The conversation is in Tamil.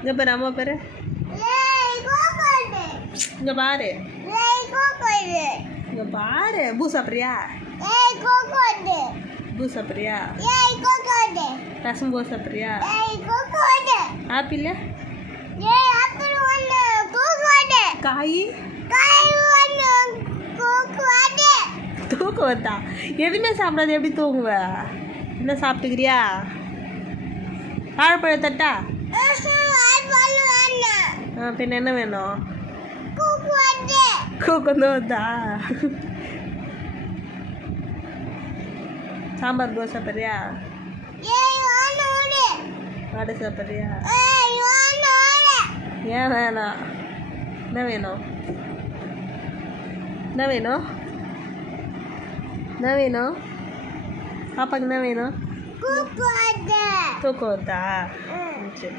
இங்கே பாரு அம்மா பாரு. இங்கே பாரு. இங்கே பாரு. பூ சாப்பிட்றியா? பூ சாப்பிட்றியா? ரசம் பூ சாப்பிட்றியா? ஆப்பிள் காய் தூக்கம் வந்தா எதுவுமே சாப்பிடாது எப்படி தூங்குவ? என்ன சாப்பிட்டுக்கிறியா? வாழைப்பழம் தட்டா? பின்ன என்ன வேணும்? கூக்கம் தான் வந்தா. சாம்பார் தோசை சாப்பிட்றியா? வடை சாப்பிட்றியா? ஏன் வேணாம்? என்ன வேணும்? என்ன வேணும்? என்ன வேணும்? பாப்பாக்கு என்ன வேணும்? தூக்கம் வருதா? சரி.